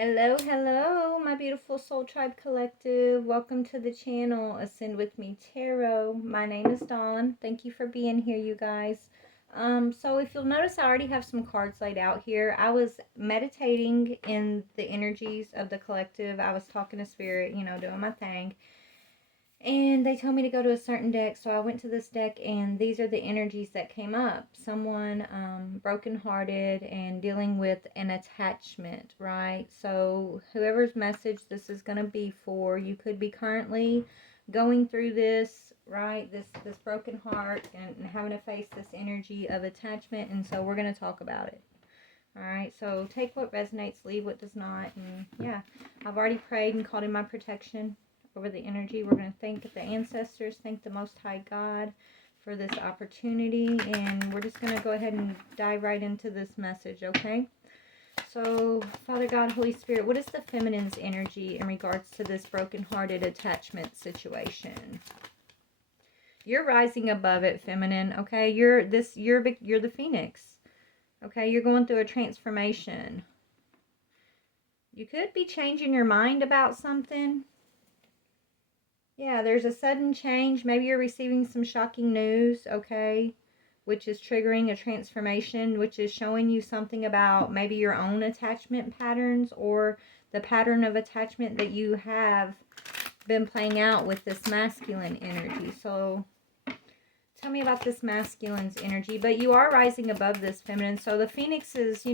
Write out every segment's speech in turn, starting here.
Hello, hello, my beautiful Soul Tribe Collective. Welcome to the channel, Ascend With Me Tarot. My name is Dawn. Thank you for being here, you guys. So if you'll notice, I already have some cards laid out here. I was meditating in the energies of the collective. I was talking to Spirit, doing my thing. And they told me to go to a certain deck, so I went to this deck, and these are the energies that came up. Someone brokenhearted and dealing with an attachment, right? So whoever's message this is going to be for, you could be currently going through this, right? This broken heart and having to face this energy of attachment, and so we're going to talk about it. All right, so take what resonates, leave what does not, and yeah, I've already prayed and called in my protection over the energy. We're going to thank the ancestors, thank the Most High God for this opportunity, and we're just going to go ahead and dive right into this message, okay? So, Father God, Holy Spirit, what is the feminine's energy in regards to this broken-hearted attachment situation? You're rising above it, feminine, okay? You're the phoenix, okay? You're going through a transformation. You could be changing your mind about something. Yeah, there's a sudden change. Maybe you're receiving some shocking news, okay, which is triggering a transformation, which is showing you something about maybe your own attachment patterns or the pattern of attachment that you have been playing out with this masculine energy. So tell me about this masculine's energy. But you are rising above this feminine. So the phoenix is,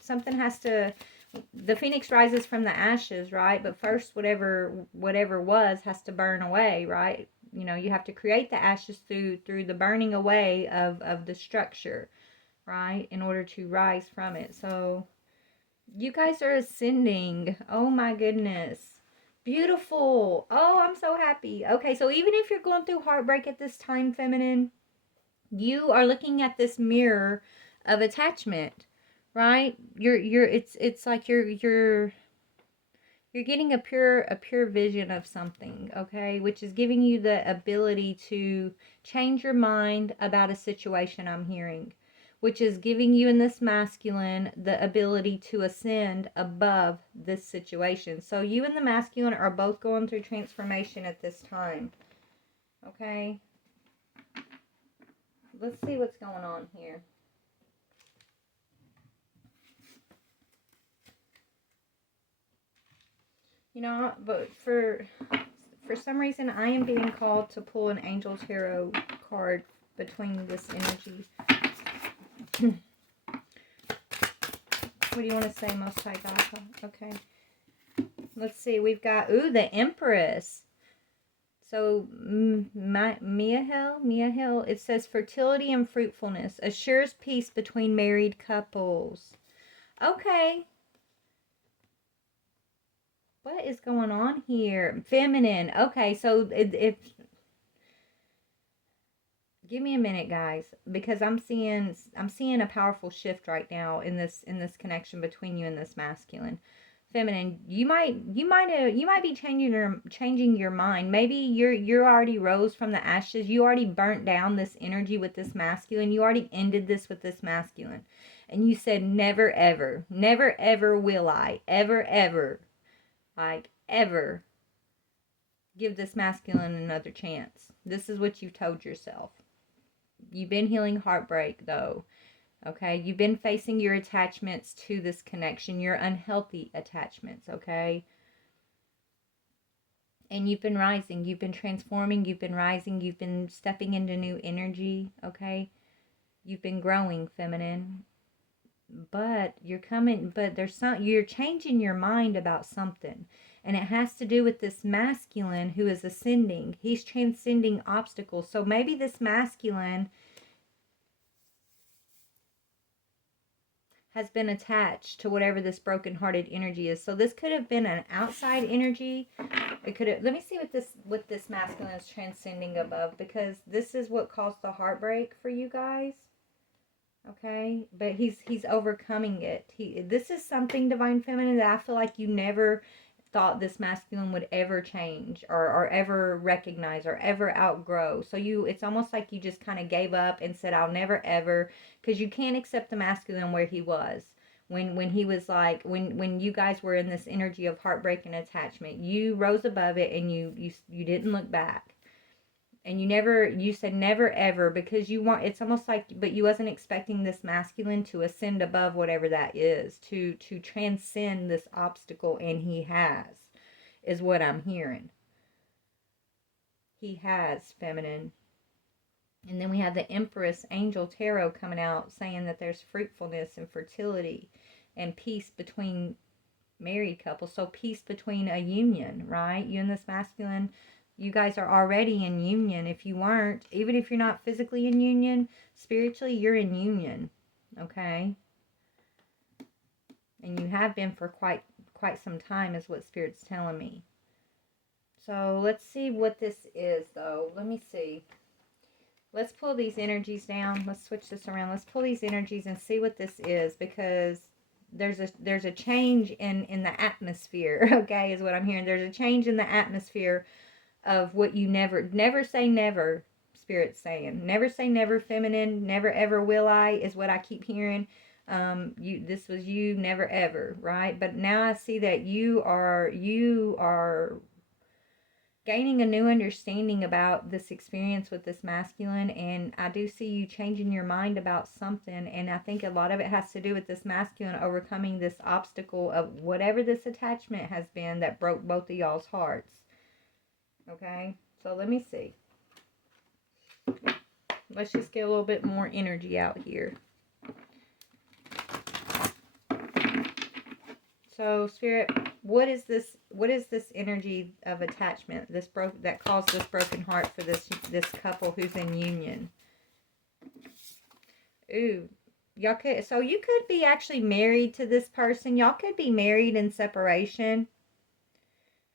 something has to... The phoenix rises from the ashes, right? But first, whatever was has to burn away, right? You have to create the ashes through the burning away of the structure, right? In order to rise from it. So you guys are ascending. Oh my goodness. Beautiful. Oh, I'm so happy. Okay, so even if you're going through heartbreak at this time, feminine, you are looking at this mirror of attachment, right? It's like you're getting a pure vision of something, okay, which is giving you the ability to change your mind about a situation. I'm hearing, which is giving you in this masculine the ability to ascend above this situation. So you and the masculine are both going through transformation at this time, okay? Let's see what's going on here. But for some reason, I am being called to pull an Angel Tarot card between this energy. What do you want to say, Most High God? Okay. Let's see. We've got, the Empress. So, Miahel, it says fertility and fruitfulness assures peace between married couples. Okay. What is going on here? Feminine. Okay, so if give me a minute, guys, because I'm seeing a powerful shift right now in this connection between you and this masculine. Feminine, you might be changing your mind. Maybe you're already rose from the ashes. You already burnt down this energy with this masculine. You already ended this with this masculine. And you said never ever will I ever ever give this masculine another chance. This is what you've told yourself. You've been healing heartbreak, though. Okay? You've been facing your attachments to this connection, your unhealthy attachments, okay? And you've been rising. You've been transforming. You've been rising. You've been stepping into new energy, okay? You've been growing, feminine. But you're changing your mind about something. And it has to do with this masculine who is ascending. He's transcending obstacles. So maybe this masculine has been attached to whatever this broken-hearted energy is. So this could have been an outside energy. It could have, let me see what this masculine is transcending above, because this is what caused the heartbreak for you guys. Okay, but he's overcoming it. This is something, divine feminine, that I feel like you never thought this masculine would ever change or ever recognize or ever outgrow. So it's almost like you just kind of gave up and said, I'll never ever, because you can't accept the masculine where he was, when he was like, when you guys were in this energy of heartbreak and attachment, you rose above it, and you didn't look back. And you said never ever, because you want, it's almost like, but you wasn't expecting this masculine to ascend above whatever that is, to transcend this obstacle, and he has, is what I'm hearing. He has, feminine. And then we have the Empress Angel Tarot coming out saying that there's fruitfulness and fertility and peace between married couples. So peace between a union, right? You and this masculine, you guys are already in union. If you weren't, even if you're not physically in union, spiritually you're in union, okay? And you have been for quite some time, is what Spirit's telling me. So let's see what this is, though. Let me see. Let's pull these energies down. Let's switch this around. Let's pull these energies and see what this is, because there's a change in the atmosphere, okay, is what I'm hearing. There's a change in the atmosphere of what you never say never, Spirit's saying. Never say never, feminine. Never ever will I, is what I keep hearing. This was you, never ever, right? But now I see that you are gaining a new understanding about this experience with this masculine, and I do see you changing your mind about something, and I think a lot of it has to do with this masculine overcoming this obstacle of whatever this attachment has been that broke both of y'all's hearts. Okay, so let me see. Let's just get a little bit more energy out here. So, Spirit, what is this energy of attachment that caused this broken heart for this couple who's in union? Ooh, you could be actually married to this person. Y'all could be married in separation.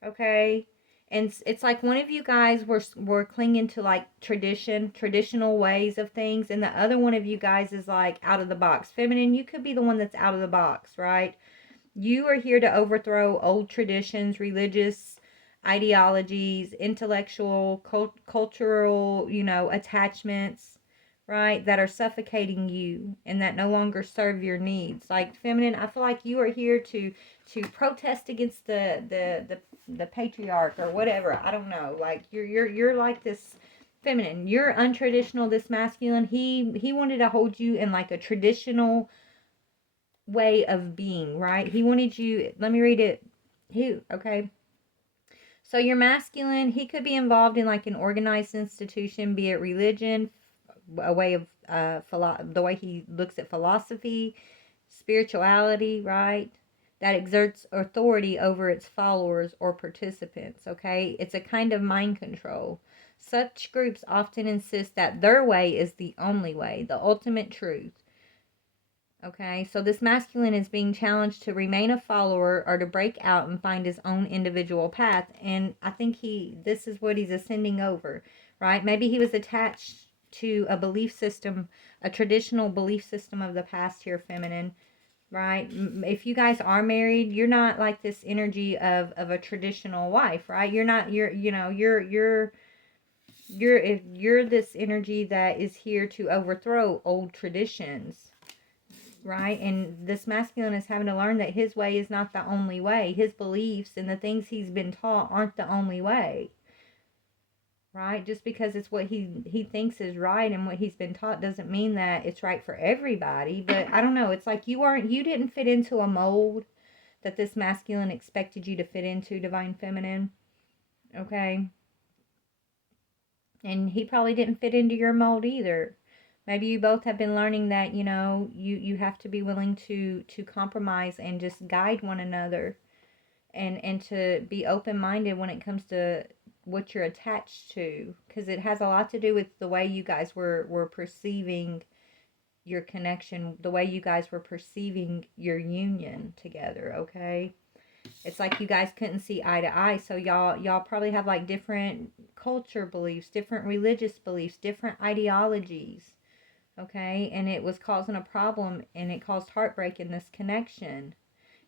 Okay? And it's like one of you guys were clinging to like traditional ways of things, and the other one of you guys is like out of the box. Feminine, you could be the one that's out of the box, right? You are here to overthrow old traditions, religious ideologies, intellectual, cultural, attachments, right, that are suffocating you and that no longer serve your needs. Like, feminine, I feel like you are here to protest against the patriarch or whatever. I don't know. Like, you're like this feminine. You're untraditional. This masculine, he wanted to hold you in like a traditional way of being, right? He wanted you, let me read it. Okay. So your masculine, he could be involved in like an organized institution, be it religion, a way of the way he looks at philosophy, spirituality, right? That exerts authority over its followers or participants, okay? It's a kind of mind control. Such groups often insist that their way is the only way, the ultimate truth. Okay, so this masculine is being challenged to remain a follower or to break out and find his own individual path. And I think this is what he's ascending over, right? Maybe he was attached to a belief system, a traditional belief system of the past here, feminine, right? If you guys are married, you're not like this energy of a traditional wife, right? You're not, you're this energy that is here to overthrow old traditions, right? And this masculine is having to learn that his way is not the only way. His beliefs and the things he's been taught aren't the only way, right? Just because it's what he thinks is right and what he's been taught doesn't mean that it's right for everybody. But I don't know, it's like you didn't fit into a mold that this masculine expected you to fit into, divine feminine, okay? And he probably didn't fit into your mold either. Maybe you both have been learning that, you have to be willing to compromise and just guide one another, and to be open-minded when it comes to what you're attached to, because it has a lot to do with the way you guys were perceiving your connection, the way you guys were perceiving your union together, okay? It's like you guys couldn't see eye to eye, so y'all probably have like different culture beliefs, different religious beliefs, different ideologies. Okay, and it was causing a problem, and it caused heartbreak in this connection.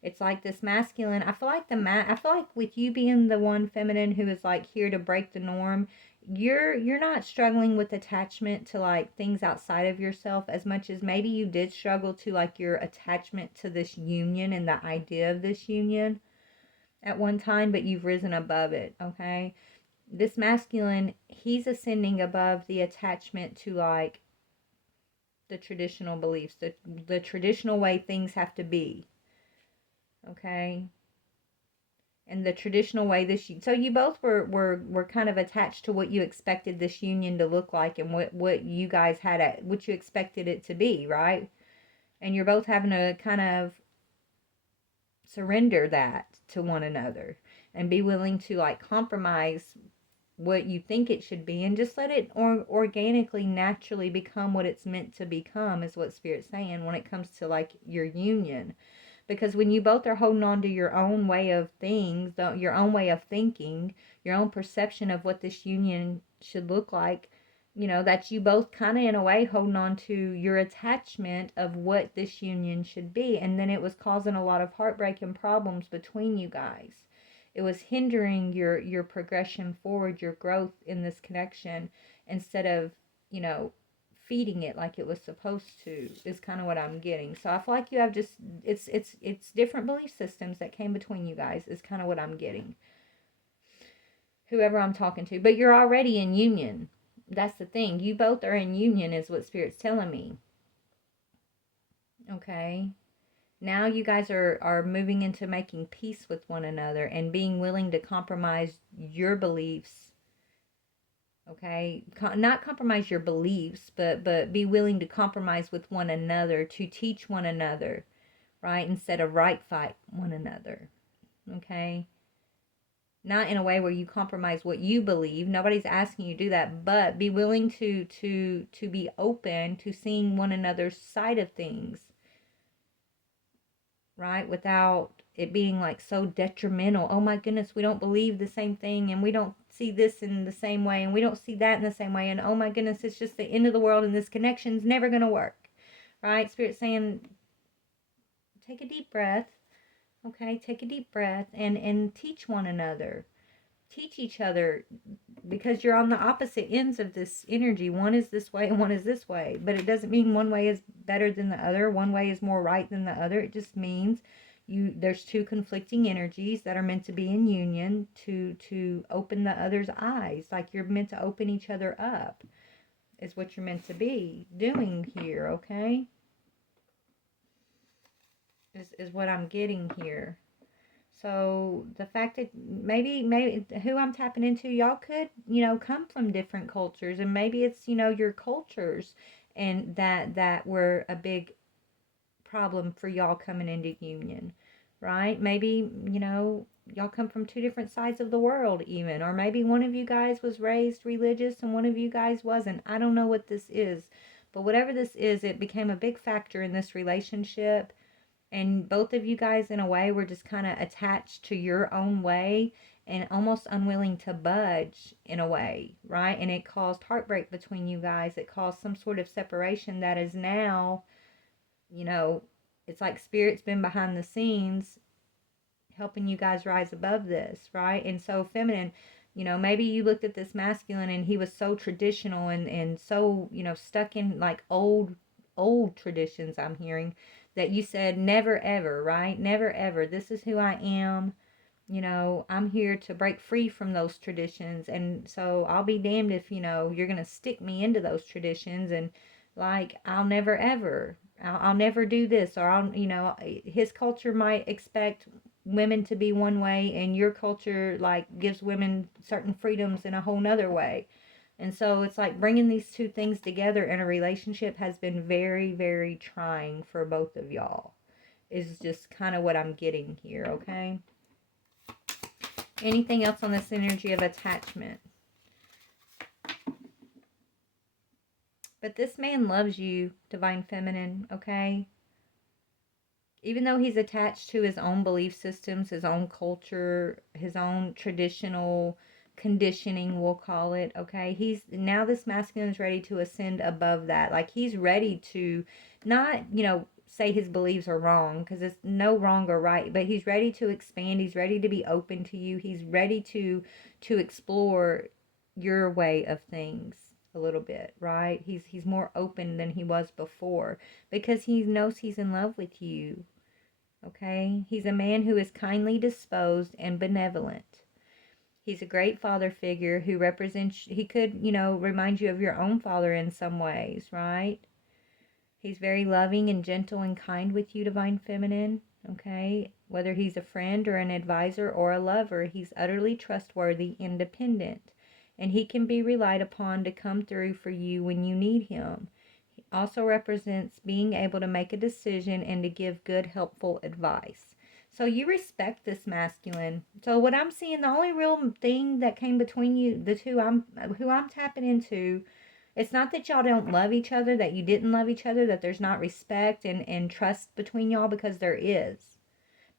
It's like this masculine, I feel like with you being the one feminine who is like here to break the norm, you're not struggling with attachment to like things outside of yourself as much as maybe you did struggle to like your attachment to this union and the idea of this union at one time, but you've risen above it, okay? This masculine, he's ascending above the attachment to like the traditional beliefs, the traditional way things have to be, okay? And the traditional way so you both were kind of attached to what you expected this union to look like, and what you guys what you expected it to be, right? And you're both having to kind of surrender that to one another and be willing to like compromise what you think it should be and just let it organically, naturally become what it's meant to become, is what Spirit's saying when it comes to like your union. Because when you both are holding on to your own way of things, your own way of thinking, your own perception of what this union should look like, that you both kind of in a way holding on to your attachment of what this union should be. And then it was causing a lot of heartbreak and problems between you guys. It was hindering your progression forward, your growth in this connection, instead of, feeding it like it was supposed to, is kind of what I'm getting. So I feel like you have just, it's different belief systems that came between you guys, is kind of what I'm getting. Whoever I'm talking to, but you're already in union. That's the thing. You both are in union, is what Spirit's telling me. Okay. Now you guys are moving into making peace with one another and being willing to compromise your beliefs. Okay, not compromise your beliefs, but be willing to compromise with one another to teach one another, right? Instead of right fight one another. Okay, not in a way where you compromise what you believe. Nobody's asking you to do that, but be willing to be open to seeing one another's side of things, right? Without it being like so detrimental. Oh my goodness, we don't believe the same thing, and we don't see this in the same way, and we don't see that in the same way, and oh my goodness, it's just the end of the world, and this connection's never going to work, right? Spirit's saying, take a deep breath, okay? Take a deep breath and teach one another. Teach each other, because you're on the opposite ends of this energy. One is this way and one is this way, but it doesn't mean one way is better than the other, one way is more right than the other. It just means there's two conflicting energies that are meant to be in union to open the other's eyes, like you're meant to open each other up, is what you're meant to be doing here, okay? Is what I'm getting here. So the fact that maybe who I'm tapping into, y'all could, come from different cultures, and maybe it's, your cultures, and that were a big problem for y'all coming into union, right? Maybe, y'all come from two different sides of the world even, or maybe one of you guys was raised religious and one of you guys wasn't. I don't know what this is, but whatever this is, it became a big factor in this relationship. And both of you guys, in a way, were just kind of attached to your own way and almost unwilling to budge in a way, right? And it caused heartbreak between you guys. It caused some sort of separation that is now, it's like Spirit's been behind the scenes helping you guys rise above this, right? And so feminine, maybe you looked at this masculine and he was so traditional and so, stuck in like old traditions, I'm hearing, that you said never ever, right? Never ever. This is who I am. I'm here to break free from those traditions. And so I'll be damned if, you're going to stick me into those traditions, and like, I'll never ever, I'll never do this, or his culture might expect women to be one way, and your culture like gives women certain freedoms in a whole nother way. And so it's like bringing these two things together in a relationship has been very, very trying for both of y'all, is just kind of what I'm getting here, okay? Anything else on this energy of attachment? But this man loves you, Divine Feminine, okay? Even though he's attached to his own belief systems, his own culture, his own traditional conditioning, we'll call it, okay? Now this masculine is ready to ascend above that. Like, he's ready to not, say his beliefs are wrong, because it's no wrong or right, but he's ready to expand. He's ready to be open to you. He's ready to explore, your way of things a little bit, right? He's more open than he was before because he knows he's in love with you. Okay? He's a man who is kindly disposed and benevolent. He's a great father figure who represents, he could, remind you of your own father in some ways, right? He's very loving and gentle and kind with you, Divine Feminine. Okay? Whether he's a friend or an advisor or a lover, he's utterly trustworthy, independent, and he can be relied upon to come through for you when you need him. He also represents being able to make a decision and to give good, helpful advice. So you respect this masculine. So what I'm seeing, the only real thing that came between you, the two, who I'm tapping into, it's not that y'all don't love each other, that you didn't love each other, that there's not respect and trust between y'all, because there is.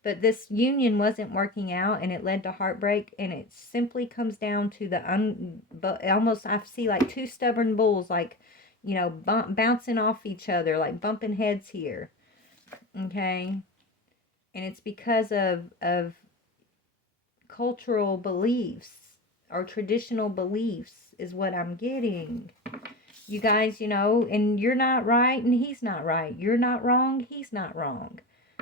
But this union wasn't working out and it led to heartbreak, and it simply comes down to almost, I see like two stubborn bulls, like, bouncing off each other, like bumping heads here. Okay? And it's because of cultural beliefs or traditional beliefs is what I'm getting. You guys, and you're not right and he's not right. You're not wrong, he's not wrong,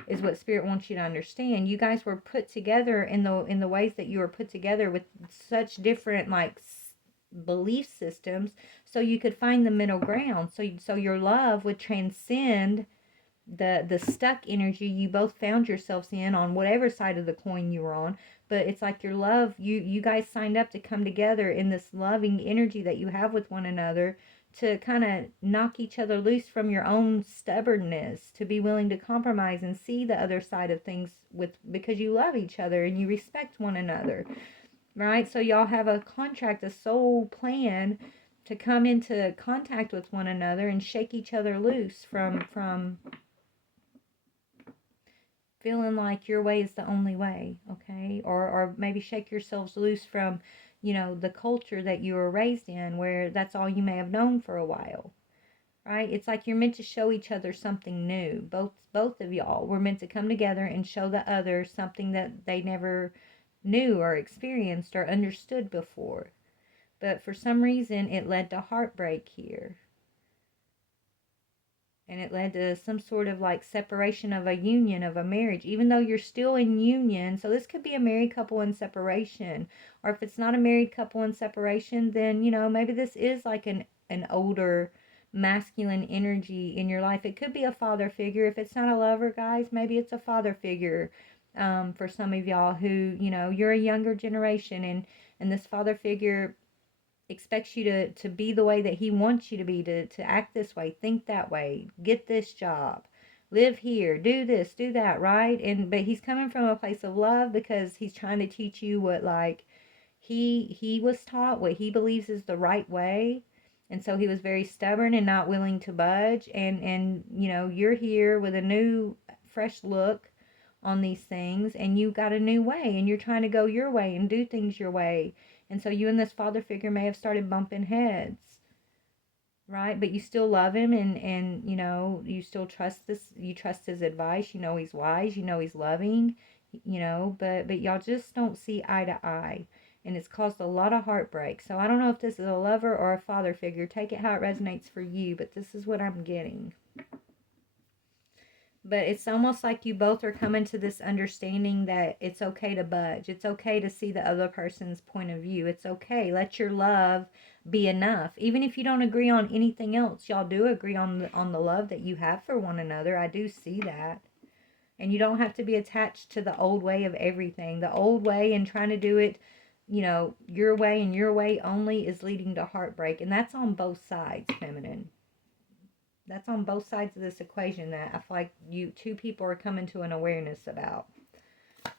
is what Spirit wants you to understand. You guys were put together in the ways that you were put together with such different belief systems, so you could find the middle ground. So your love would transcend the stuck energy you both found yourselves in on whatever side of the coin you were on. But it's like your love, you guys signed up to come together in this loving energy that you have with one another, to kind of knock each other loose from your own stubbornness, to be willing to compromise and see the other side of things because you love each other and you respect one another, right? So y'all have a contract, a soul plan to come into contact with one another and shake each other loose from feeling like your way is the only way, okay? Or maybe shake yourselves loose from, the culture that you were raised in, where that's all you may have known for a while, right? It's like you're meant to show each other something new. Both of y'all were meant to come together and show the other something that they never knew or experienced or understood before. But for some reason, it led to heartbreak here. And it led to some sort of separation of a union, of a marriage, even though you're still in union. So this could be a married couple in separation. Or if it's not a married couple in separation, then, maybe this is like an older masculine energy in your life. It could be a father figure. If it's not a lover, guys, maybe it's a father figure. For some of y'all who, you're a younger generation, and this father figure expects you to be the way that he wants you to be, to act this way, think that way, get this job, live here, do this, do that, right? But he's coming from a place of love, because he's trying to teach you what he was taught, what he believes is the right way. And so he was very stubborn and not willing to budge, and you're here with a new fresh look on these things, and you got a new way, and you're trying to go your way and do things your way. And so you and this father figure may have started bumping heads, right? But you still love him, and you still you trust his advice. He's wise, he's loving, but y'all just don't see eye to eye. And it's caused a lot of heartbreak. So I don't know if this is a lover or a father figure. Take it how it resonates for you, but this is what I'm getting. But it's almost like you both are coming to this understanding that it's okay to budge. It's okay to see the other person's point of view. It's okay. Let your love be enough. Even if you don't agree on anything else, y'all do agree on the love that you have for one another. I do see that. And you don't have to be attached to the old way of everything. The old way and trying to do it, your way and your way only, is leading to heartbreak. And that's on both sides, feminine. That's on both sides of this equation that I feel like two people are coming to an awareness about.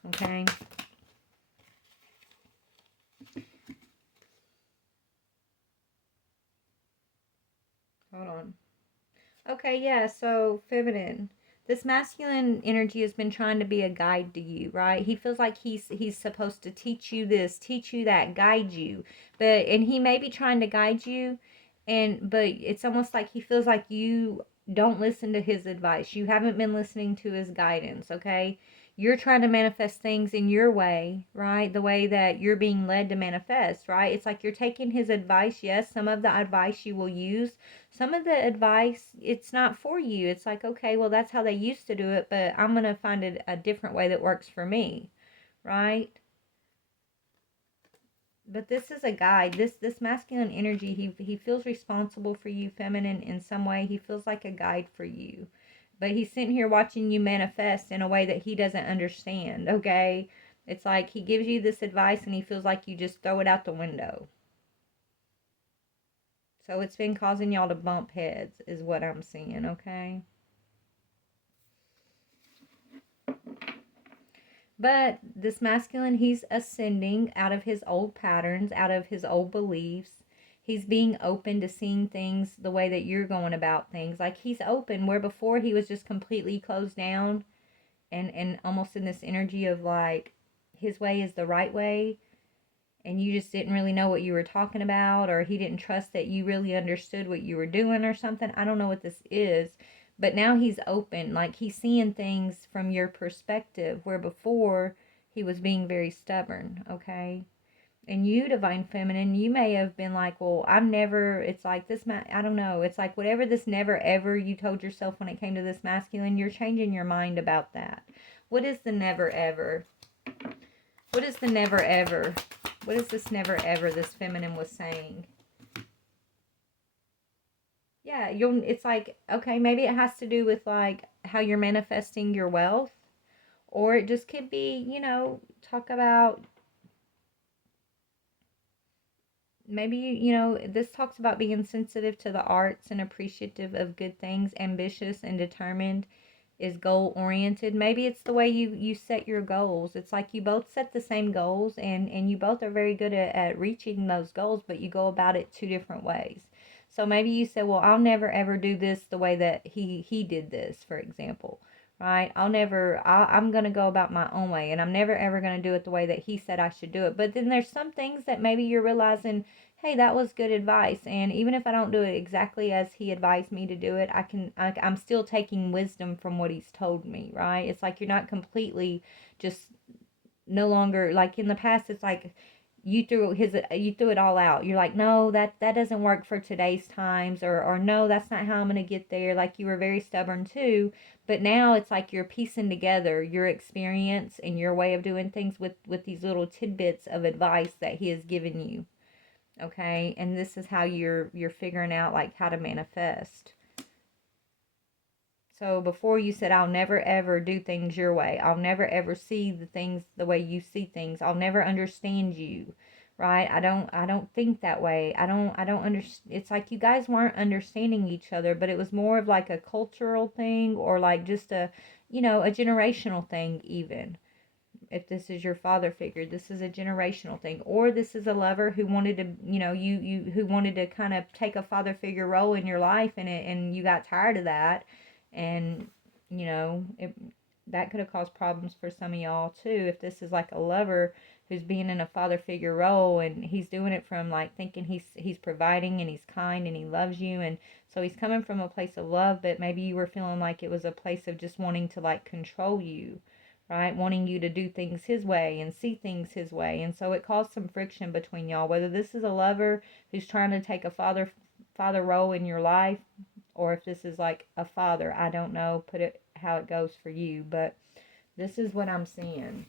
Okay? Hold on. Okay, yeah, so feminine. This masculine energy has been trying to be a guide to you, right? He feels like he's supposed to teach you this, teach you that, guide you. And he may be trying to guide you, but it's almost like he feels like you don't listen to his advice. You haven't been listening to his guidance, okay? you're trying to manifest things in your way, right? The way that you're being led to manifest, right? It's like you're taking his advice. Yes, some of the advice you will use. Some of the advice, it's not for you. It's like, okay, well, that's how they used to do it, but I'm going to find a different way that works for me, right? But this is a guide. This masculine energy, he feels responsible for you, feminine, in some way. He feels like a guide for you. But he's sitting here watching you manifest in a way that he doesn't understand, okay? It's like he gives you this advice and he feels like you just throw it out the window. So it's been causing y'all to bump heads, is what I'm seeing, okay? But this masculine, he's ascending out of his old patterns, out of his old beliefs. He's being open to seeing things the way that you're going about things. Like he's open where before he was just completely closed down and almost in this energy of like his way is the right way and you just didn't really know what you were talking about, or he didn't trust that you really understood what you were doing or something. I don't know what this is, but now he's open, like he's seeing things from your perspective where before he was being very stubborn, okay? And you, divine feminine, you may have been like, well, I'm never, it's like this, I don't know, it's like whatever this never ever you told yourself when it came to this masculine, you're changing your mind about that. What is the never ever? What is the never ever? What is this never ever this feminine was saying? Yeah, it's like, okay, maybe it has to do with like how you're manifesting your wealth, or it just could be, talk about maybe, this talks about being sensitive to the arts and appreciative of good things, ambitious and determined, is goal oriented. Maybe it's the way you set your goals. It's like you both set the same goals and you both are very good at reaching those goals, but you go about it two different ways. So maybe you say, well, I'll never ever do this the way that he did this, for example, right? I'm going to go about my own way, and I'm never ever going to do it the way that he said I should do it. But then there's some things that maybe you're realizing, hey, that was good advice, and even if I don't do it exactly as he advised me to do it, I'm still taking wisdom from what he's told me, right? It's like you're not completely just no longer, like in the past, it's like you threw it all out. You're like, no, that doesn't work for today's times, or no, that's not how I'm gonna get there. Like you were very stubborn too, but now it's like you're piecing together your experience and your way of doing things with these little tidbits of advice that he has given you. Okay, and this is how you're figuring out like how to manifest. So before you said, I'll never ever do things your way. I'll never ever see the things the way you see things. I'll never understand you. Right? I don't think that way. I don't understand. It's like you guys weren't understanding each other, but it was more of like a cultural thing, or like just a generational thing even. If this is your father figure, this is a generational thing, or this is a lover who wanted to, you who wanted to kind of take a father figure role in your life, and you got tired of that, and that could have caused problems for some of y'all too. If this is like a lover who's being in a father figure role, and he's doing it from like thinking he's providing and he's kind and he loves you, and so he's coming from a place of love, but maybe you were feeling like it was a place of just wanting to like control you, right? Wanting you to do things his way and see things his way. And so it caused some friction between y'all. Whether this is a lover who's trying to take a father role in your life, or if this is like a father, I don't know, put it how it goes for you, but this is what I'm seeing.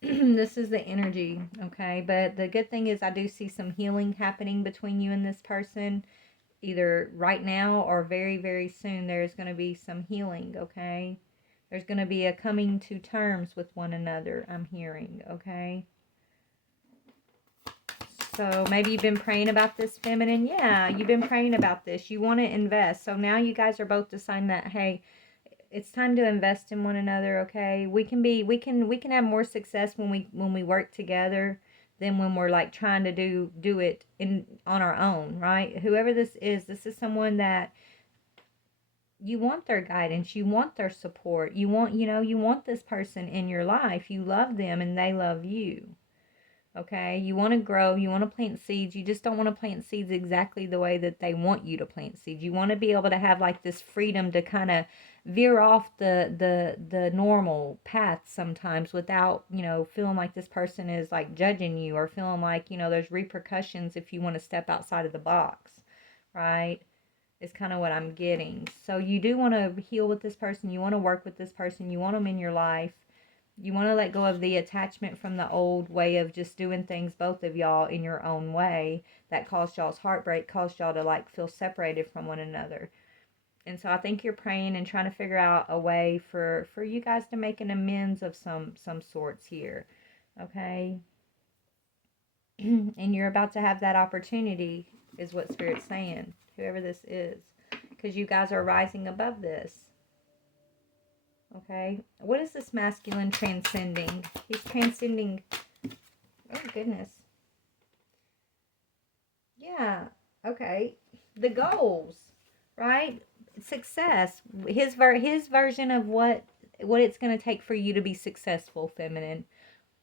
This is the energy, okay? But the good thing is I do see some healing happening between you and this person, either right now or very, very soon. There's going to be some healing, okay? There's going to be a coming to terms with one another, I'm hearing, okay? So maybe you've been praying about this, feminine. Yeah, you've been praying about this. You want to invest. So now you guys are both deciding that, hey, it's time to invest in one another, okay? We can have more success when we work together than when we're like trying to do it on our own, right? Whoever this is someone that you want their guidance, you want their support, you want this person in your life, you love them and they love you, Okay, you want to grow, you want to plant seeds. You just don't want to plant seeds exactly the way that they want you to plant seeds. You want to be able to have like this freedom to kind of veer off the normal path sometimes without, feeling like this person is like judging you, or feeling like, there's repercussions if you want to step outside of the box, right? Is kind of what I'm getting. So you do want to heal with this person. You want to work with this person. You want them in your life. You want to let go of the attachment from the old way of just doing things, both of y'all, in your own way, that caused y'all's heartbreak, caused y'all to like feel separated from one another. And so I think you're praying and trying to figure out a way for you guys to make an amends of some sorts here. Okay? And you're about to have that opportunity, is what Spirit's saying, whoever this is, because you guys are rising above this. Okay, what is this masculine transcending? He's transcending. Oh goodness. Yeah. Okay. The goals, right? Success. His version of what it's going to take for you to be successful, feminine.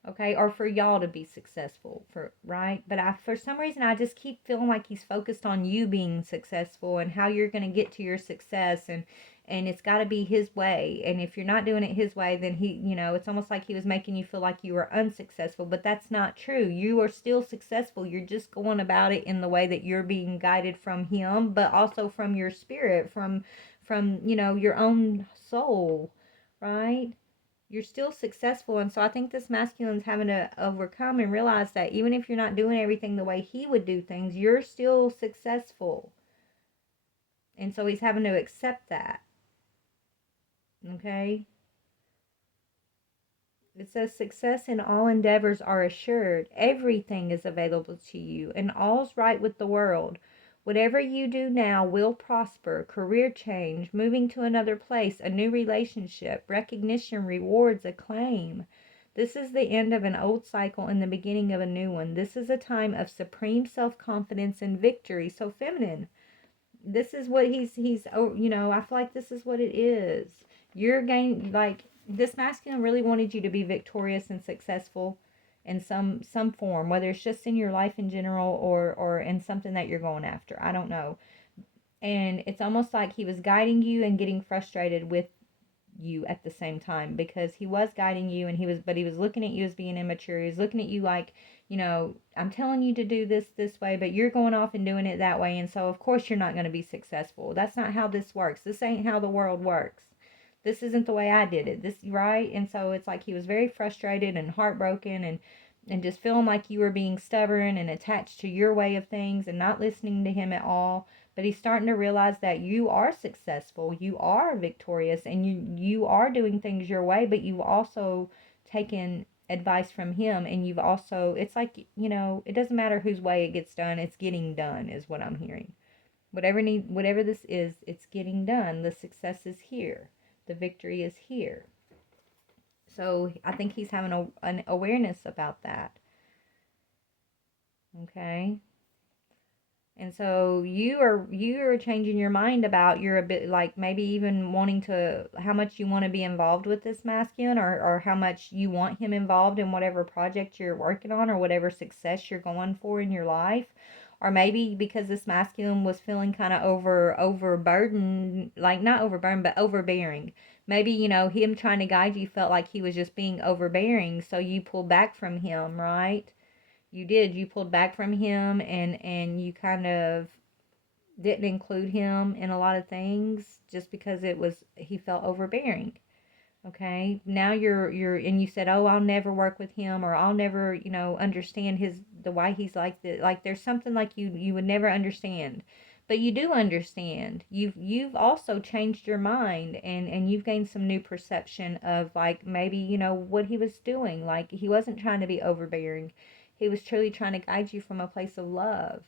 Okay, or for y'all to be successful, right? But for some reason I just keep feeling like he's focused on you being successful and how you're going to get to your success, and it's got to be his way. And if you're not doing it his way, then it's almost like he was making you feel like you were unsuccessful, but that's not true. You are still successful. You're just going about it in the way that you're being guided from him, but also from your spirit, from your own soul, right? You're still successful. And so I think this masculine's having to overcome and realize that even if you're not doing everything the way he would do things, you're still successful. And so he's having to accept that. Okay? It says success in all endeavors are assured. Everything is available to you, and all's right with the world. Whatever you do now will prosper. Career change, moving to another place, a new relationship, recognition, rewards, acclaim. This is the end of an old cycle and the beginning of a new one. This is a time of supreme self-confidence and victory. So feminine. This is what he's I feel like this is what it is. You're gaining, like, this masculine really wanted you to be victorious and successful in some form, whether it's just in your life in general, or in something that you're going after. I don't know. And it's almost like he was guiding you and getting frustrated with you at the same time, because he was guiding you, and he was looking at you as being immature. He was looking at you like, I'm telling you to do this way, but you're going off and doing it that way, and so of course you're not going to be successful. That's not how this works. This ain't how the world works. This isn't the way I did it. This, right? And so it's like he was very frustrated and heartbroken, and just feeling like you were being stubborn and attached to your way of things and not listening to him at all. But he's starting to realize that you are successful, you are victorious, and you are doing things your way, but you've also taken advice from him, and you've also, it's like, it doesn't matter whose way it gets done, it's getting done, is what I'm hearing. Whatever this is, it's getting done. The success is here. The victory is here. So I think he's having an awareness about that. Okay. And so you are changing your mind about your, a bit, like maybe even wanting to, how much you want to be involved with this masculine, or how much you want him involved in whatever project you're working on, or whatever success you're going for in your life. Or maybe because this masculine was feeling kind of overburdened, like not overburdened, but overbearing. Maybe, him trying to guide you felt like he was just being overbearing, so you pulled back from him, right? You pulled back from him, and you kind of didn't include him in a lot of things just because he felt overbearing. Okay, now and you said, oh, I'll never work with him, or I'll never, understand the why he's like this. Like there's something like you would never understand, but you do understand. You've also changed your mind, and you've gained some new perception of, like, maybe, what he was doing. Like, he wasn't trying to be overbearing. He was truly trying to guide you from a place of love,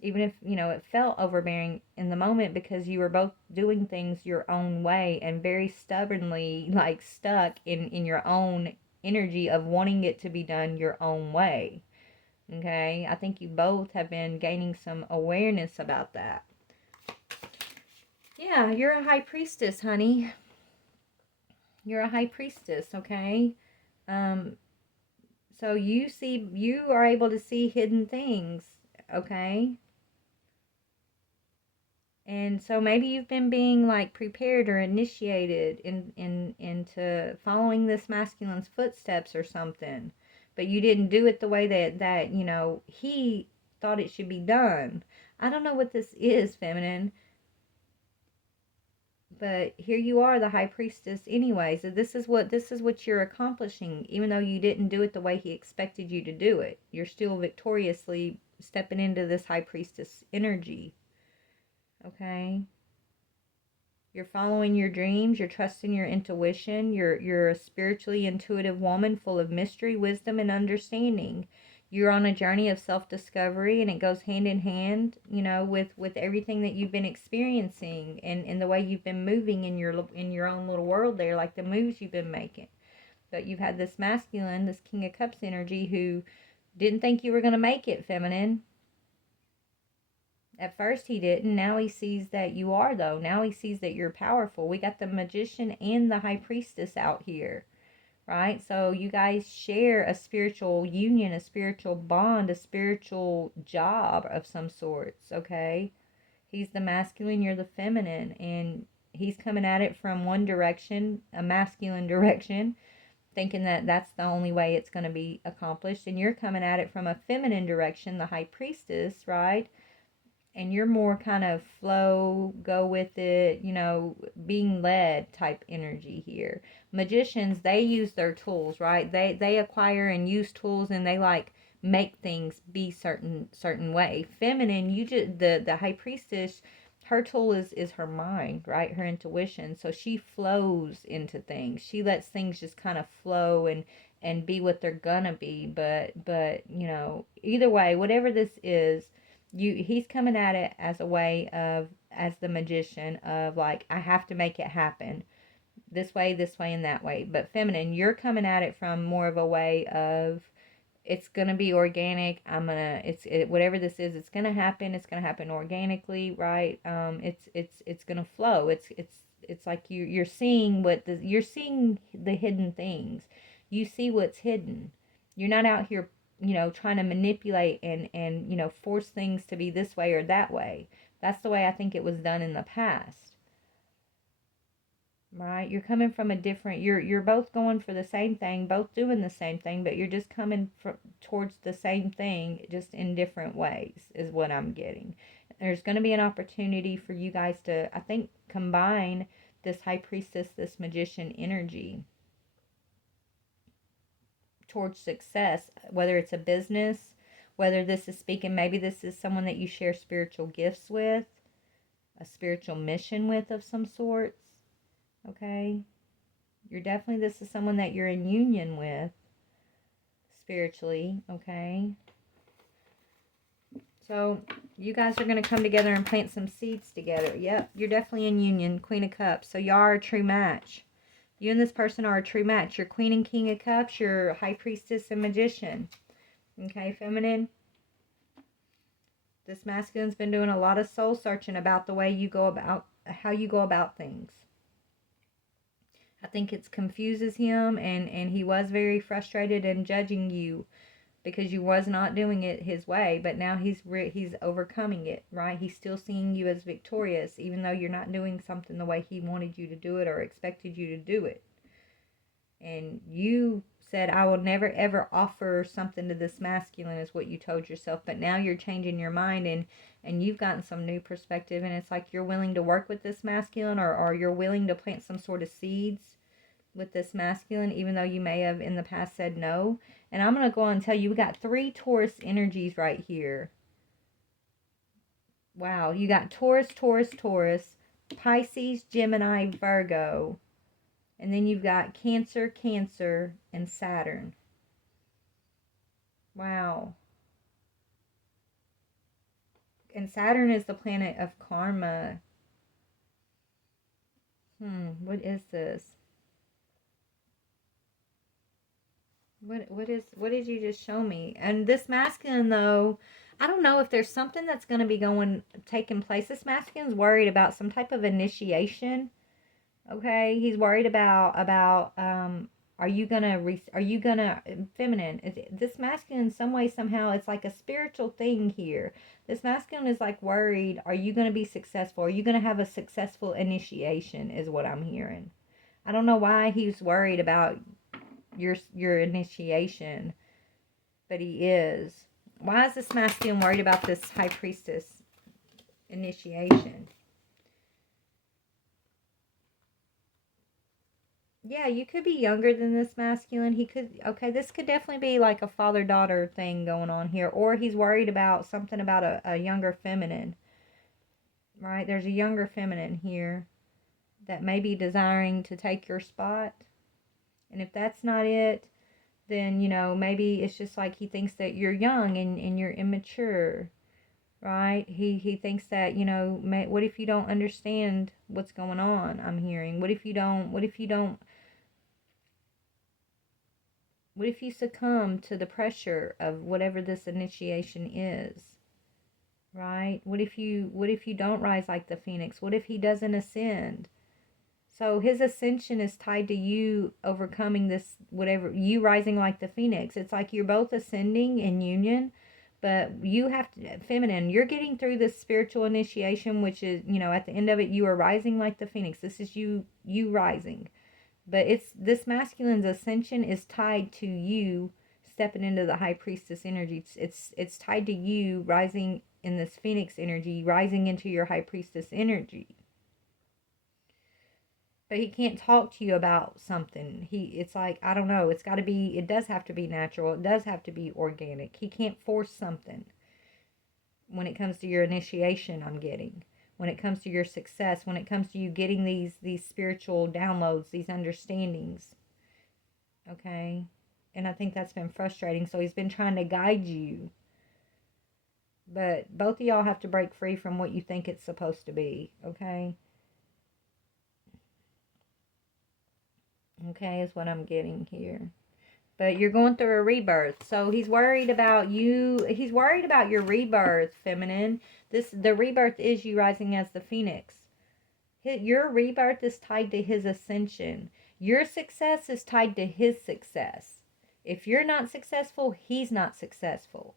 even if, it felt overbearing in the moment, because you were both doing things your own way and very stubbornly, like, stuck in your own energy of wanting it to be done your own way. Okay, I think you both have been gaining some awareness about that. Yeah, you're a high priestess, honey. You're a high priestess, okay? So you are able to see hidden things, okay? And so maybe you've been being like prepared or initiated into following this masculine's footsteps or something. But you didn't do it the way that, he thought it should be done. I don't know what this is, feminine, but here you are, the high priestess anyway. So this is what you're accomplishing, even though you didn't do it the way he expected you to do it. You're still victoriously stepping into this high priestess energy. Okay? You're following your dreams, you're trusting your intuition, you're a spiritually intuitive woman full of mystery, wisdom, and understanding. You're on a journey of self-discovery, and it goes hand in hand, with everything that you've been experiencing, and the way you've been moving in your own little world there, like the moves you've been making. But you've had this masculine, this King of Cups energy, who didn't think you were going to make it, feminine. At first he didn't. Now he sees that you are, though. Now he sees that you're powerful. We got the magician and the high priestess out here, right? So you guys share a spiritual union, a spiritual bond, a spiritual job of some sorts, okay? He's the masculine, you're the feminine, and he's coming at it from one direction, a masculine direction, thinking that that's the only way it's going to be accomplished, and you're coming at it from a feminine direction, the high priestess, right? And you're more kind of flow, go with it, being led type energy here. Magicians, they use their tools, right? They acquire and use tools, and they like make things be certain way. Feminine, you just the high priestess, her tool is her mind, right? Her intuition. So she flows into things. She lets things just kind of flow and be what they're gonna be. But either way, whatever this is, he's coming at it as a way of, as the magician, of like, I have to make it happen this way and that way. But feminine, you're coming at it from more of a way of, it's gonna be organic. Whatever this is, it's gonna happen. It's gonna happen organically, right? It's gonna flow. It's like you're seeing you're seeing the hidden things. You see what's hidden. You're not out here, trying to manipulate and force things to be this way or that way. That's the way I think it was done in the past. Right? You're coming from a different, you're both going for the same thing, both doing the same thing, but you're just coming towards the same thing, just in different ways, is what I'm getting. There's going to be an opportunity for you guys to, I think, combine this high priestess, this magician energy towards success, whether it's a business, whether this is speaking, maybe this is someone that you share spiritual gifts with, a spiritual mission with of some sorts. Okay? This is someone that you're in union with spiritually, okay? So you guys are going to come together and plant some seeds together. Yep, you're definitely in union, Queen of Cups. So y'all are a true match. You and this person are a true match. You're Queen and King of Cups. You're High Priestess and Magician. Okay, feminine? This masculine's been doing a lot of soul searching about the way you go about, how you go about things. I think it confuses him, and he was very frustrated and judging you because you was not doing it his way, but now he's overcoming it, right? He's still seeing you as victorious, even though you're not doing something the way he wanted you to do it or expected you to do it. And you said, I will never ever offer something to this masculine, is what you told yourself. But now you're changing your mind, and you've gotten some new perspective, and it's like you're willing to work with this masculine, or you're willing to plant some sort of seeds with this masculine, even though you may have in the past said no. And I'm going to go on and tell you, we got 3 Taurus energies right here. Wow, you got Taurus, Taurus, Taurus, Pisces, Gemini, Virgo. And then you've got Cancer, Cancer, and Saturn. Wow. And Saturn is the planet of karma. What is this? What did you just show me? And this masculine, though, I don't know if there's something that's going to be taking place. This masculine's worried about some type of initiation. Okay, he's worried about are you gonna, feminine, this masculine in some way, somehow, it's like a spiritual thing here. This masculine is like worried, are you gonna be successful? Are you gonna have a successful initiation, is what I'm hearing. I don't know why he's worried about your initiation, but he is. Why is this masculine worried about this high priestess initiation? Yeah, you could be younger than this masculine. He could, okay, this could definitely be like a father-daughter thing going on here. Or he's worried about something about a younger feminine, right? There's a younger feminine here that may be desiring to take your spot. And if that's not it, then, you know, maybe it's just like he thinks that you're young and you're immature, right? He thinks that, you know, what if you don't understand what's going on, I'm hearing? What if you don't, what if you succumb to the pressure of whatever this initiation is, right? What if you don't rise like the phoenix? What if he doesn't ascend? So his ascension is tied to you overcoming this, whatever, you rising like the phoenix. It's like you're both ascending in union, but you have to, feminine, you're getting through this spiritual initiation, which is, you know, at the end of it, you are rising like the phoenix. This is you rising. But it's, this masculine's ascension is tied to you stepping into the high priestess energy. It's tied to you rising in this phoenix energy, rising into your high priestess energy. But he can't talk to you about something. It's like, I don't know, it's got to be, it does have to be natural. It does have to be organic. He can't force something when it comes to your initiation, I'm getting. When it comes to your success, when it comes to you getting these spiritual downloads, these understandings. Okay? And I think that's been frustrating. So he's been trying to guide you. But both of y'all have to break free from what you think it's supposed to be. Okay? Okay, is what I'm getting here. But you're going through a rebirth. So he's worried about you. He's worried about your rebirth, feminine. The rebirth is you rising as the phoenix. Your rebirth is tied to his ascension. Your success is tied to his success. If you're not successful, he's not successful.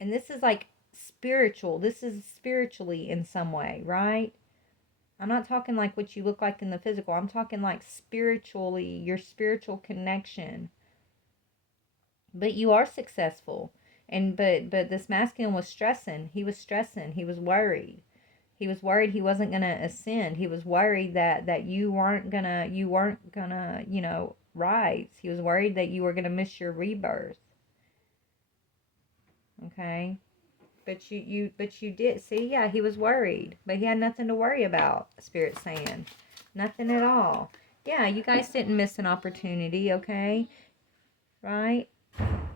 And this is like spiritual. This is spiritually in some way, right? I'm not talking like what you look like in the physical. I'm talking like spiritually, your spiritual connection. But you are successful. And but this masculine was stressing. He was stressing. He was worried. He was worried he wasn't going to ascend. He was worried that you weren't going to, you know, rise. He was worried that you were going to miss your rebirth. Okay? But you did. See, yeah, he was worried. But he had nothing to worry about, Spirit's saying. Nothing at all. Yeah, you guys didn't miss an opportunity, okay? Right?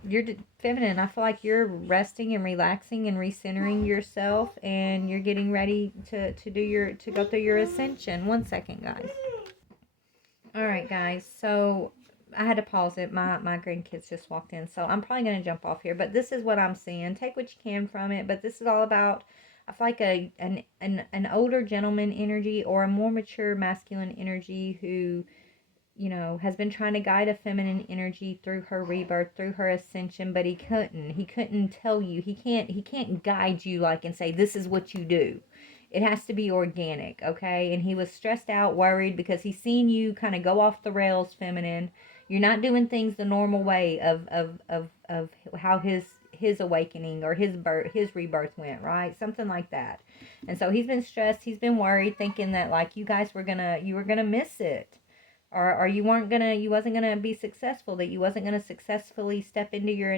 You're feminine. I feel like you're resting and relaxing and recentering yourself, and you're getting ready to go through your ascension. 1 second, guys. All right, guys. So I had to pause it. My grandkids just walked in, so I'm probably going to jump off here. But this is what I'm seeing. Take what you can from it. But this is all about, I feel like an older gentleman energy, or a more mature masculine energy who, you know, has been trying to guide a feminine energy through her rebirth, through her ascension, but he couldn't tell you. He can't guide you like and say, this is what you do. It has to be organic, okay? And he was stressed out, worried, because he's seen you kind of go off the rails, feminine. You're not doing things the normal way of how his awakening or his rebirth went, right? Something like that. And so he's been stressed, he's been worried, thinking that like you were gonna miss it. Or you wasn't gonna be successful, that you wasn't gonna successfully step into your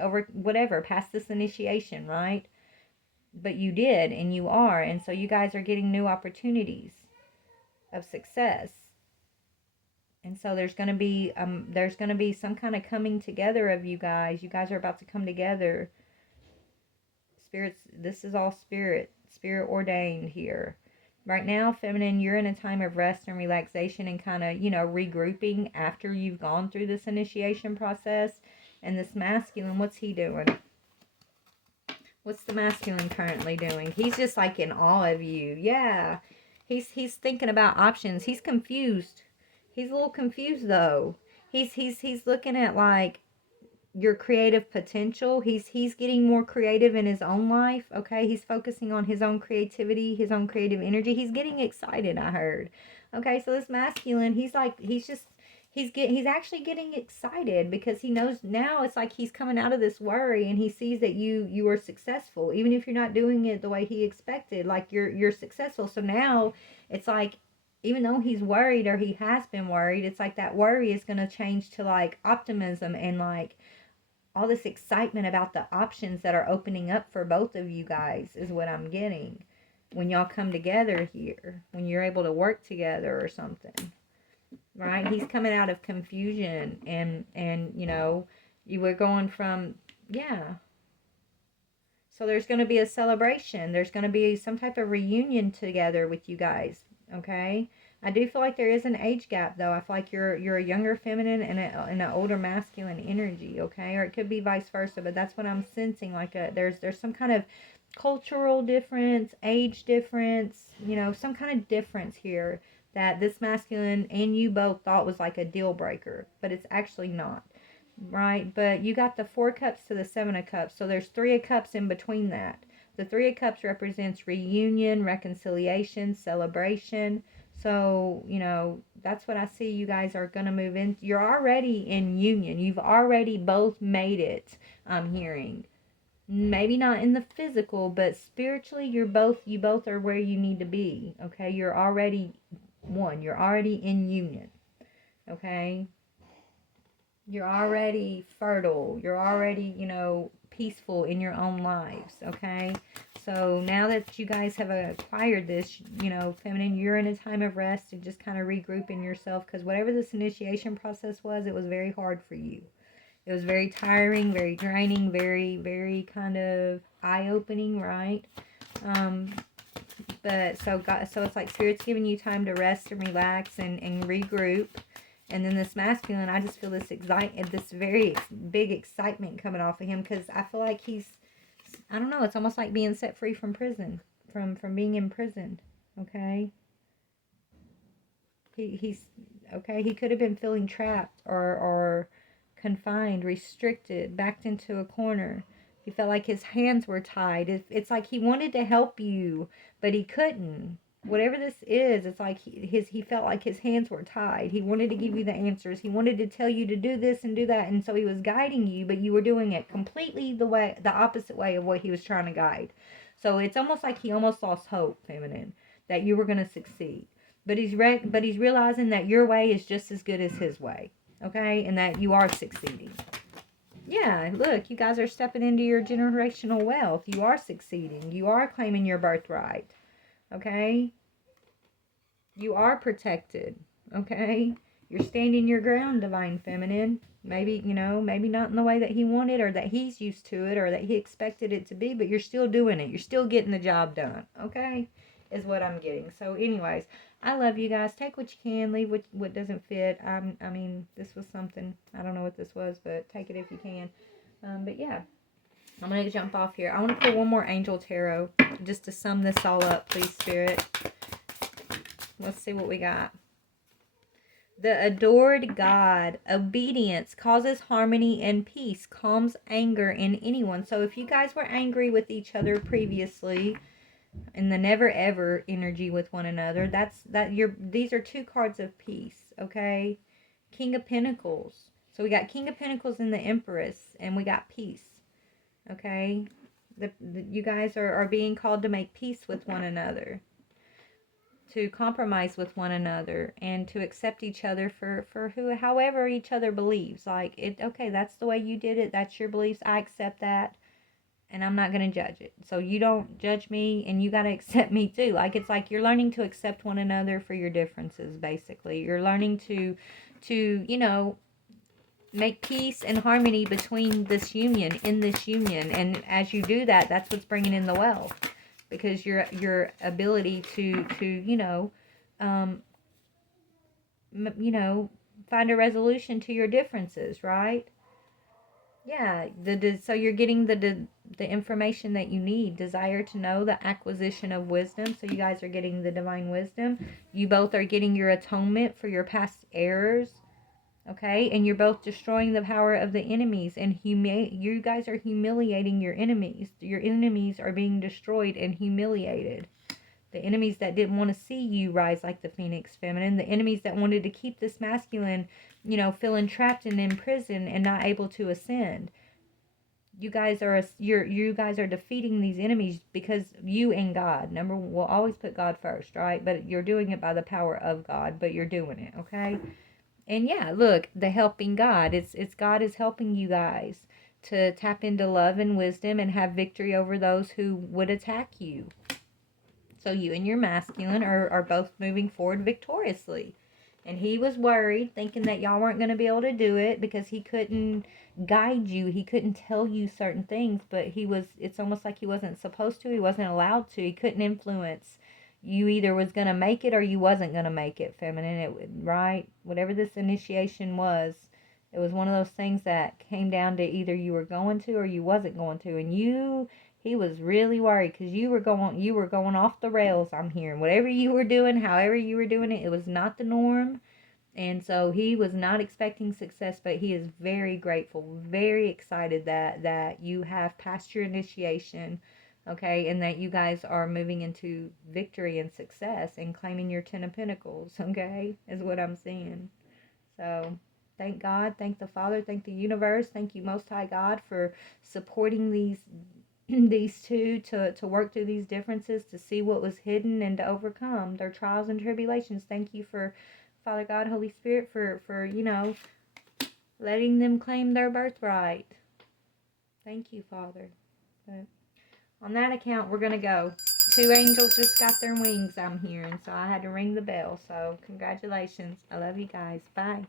over whatever, past this initiation, right? But you did, and you are, and so you guys are getting new opportunities of success. And so there's gonna be some kind of coming together of you guys. You guys are about to come together. Spirits, this is all spirit ordained here. Right now, feminine, you're in a time of rest and relaxation and kind of, you know, regrouping after you've gone through this initiation process. And this masculine, what's he doing? What's the masculine currently doing? He's just like in awe of you. Yeah. He's thinking about options. He's confused. He's a little confused though. He's looking at like your creative potential. He's getting more creative in his own life, okay? He's focusing on his own creativity, his own creative energy. He's getting excited, I heard. Okay, so this masculine, he's actually getting excited because he knows now it's like he's coming out of this worry, and he sees that you are successful even if you're not doing it the way he expected. Like you're successful. So now it's like, even though he's worried, or he has been worried, it's like that worry is going to change to like optimism and like all this excitement about the options that are opening up for both of you guys is what I'm getting when y'all come together here, when you're able to work together or something, right? He's coming out of confusion, and you know, you were going from, yeah. So there's going to be a celebration. There's going to be some type of reunion together with you guys, okay? I do feel like there is an age gap, though. I feel like you're a younger feminine and an older masculine energy, okay? Or it could be vice versa, but that's what I'm sensing. Like there's some kind of cultural difference, age difference, you know, some kind of difference here that this masculine and you both thought was like a deal breaker, but it's actually not. Right, but you got the 4 cups to the 7 of cups, so there's 3 of cups in between that. The 3 of cups represents reunion, reconciliation, celebration. So, you know, that's what I see you guys are going to move in. You're already in union. You've already both made it, I'm hearing. Maybe not in the physical, but spiritually you both are where you need to be, okay? You're already one. You're already in union, okay? You're already fertile. You're already, you know, peaceful in your own lives, okay? So now that you guys have acquired this, you know, feminine, you're in a time of rest and just kind of regrouping yourself, because whatever this initiation process was, it was very hard for you. It was very tiring, very draining, very, very kind of eye-opening, right? But so it's like Spirit's giving you time to rest and relax and regroup. And then this masculine, I just feel this very big excitement coming off of him, because I feel like I don't know, it's almost like being set free from prison, from being imprisoned, okay? He's, okay, he could have been feeling trapped or confined, restricted, backed into a corner. He felt like his hands were tied. It's like he wanted to help you, but he couldn't. Whatever this is, it's like he felt like his hands were tied. He wanted to give you the answers. He wanted to tell you to do this and do that, and so he was guiding you, but you were doing it completely the opposite way of what he was trying to guide. So it's almost like he almost lost hope, feminine, that you were going to succeed. But he's realizing that your way is just as good as his way, okay, and that you are succeeding. Yeah, look, you guys are stepping into your generational wealth. You are succeeding. You are claiming your birthright. Okay? You are protected. Okay? You're standing your ground, divine feminine. Maybe, you know, maybe not in the way that he wanted or that he's used to it or that he expected it to be, but you're still doing it. You're still getting the job done. Okay? Is what I'm getting. So anyways, I love you guys. Take what you can, leave what doesn't fit. I mean, this was something. I don't know what this was, but take it if you can. But yeah, I'm going to jump off here. I want to pull one more angel tarot just to sum this all up, please, Spirit. Let's see what we got. The adored God. Obedience causes harmony and peace, calms anger in anyone. So if you guys were angry with each other previously, in the never ever energy with one another, these are 2 cards of peace, okay? King of Pentacles. So we got King of Pentacles and the Empress, and we got peace. Okay? You guys are being called to make peace with one another, to compromise with one another, and to accept each other for however each other believes. Like, okay, that's the way you did it, that's your beliefs, I accept that, and I'm not going to judge it. So you don't judge me, and you got to accept me too. Like, it's like you're learning to accept one another for your differences, basically. You're learning to you know, make peace and harmony between this union, in this union. And as you do that, that's what's bringing in the wealth, because your ability to you know, find a resolution to your differences, right? Yeah, so you're getting the information that you need. Desire to know, the acquisition of wisdom. So you guys are getting the divine wisdom. You both are getting your atonement for your past errors. Okay, and you're both destroying the power of the enemies, and you guys are humiliating your enemies. Your enemies are being destroyed and humiliated. The enemies that didn't want to see you rise like the phoenix feminine, the enemies that wanted to keep this masculine, feeling trapped and in prison and not able to ascend. You guys are defeating these enemies because you and God. Number one, we'll always put God first, right? But you're doing it by the power of God, but you're doing it, okay? And yeah, look, the helping God. It's God is helping you guys to tap into love and wisdom and have victory over those who would attack you. So you and your masculine are both moving forward victoriously. And he was worried, thinking that y'all weren't going to be able to do it because he couldn't guide you. He couldn't tell you certain things, but it's almost like he wasn't supposed to. He wasn't allowed to. He couldn't influence. You either was going to make it or you wasn't going to make it, feminine. Right? Whatever this initiation was, it was one of those things that came down to either you were going to or you wasn't going to. And he was really worried because you were going off the rails. I'm hearing whatever you were doing, however you were doing it, it was not the norm. And so he was not expecting success, but he is very grateful, very excited that you have passed your initiation, okay, and that you guys are moving into victory and success and claiming your 10 of Pentacles, okay, is what I'm seeing. So thank God, thank the Father, thank the universe, thank you Most High God for supporting these two to work through these differences, to see what was hidden and to overcome their trials and tribulations. Thank you for Father God, Holy Spirit, for letting them claim their birthright. Thank you, Father. But on that account, we're going to go. 2 angels just got their wings, I'm hearing, so I had to ring the bell. So congratulations. I love you guys. Bye.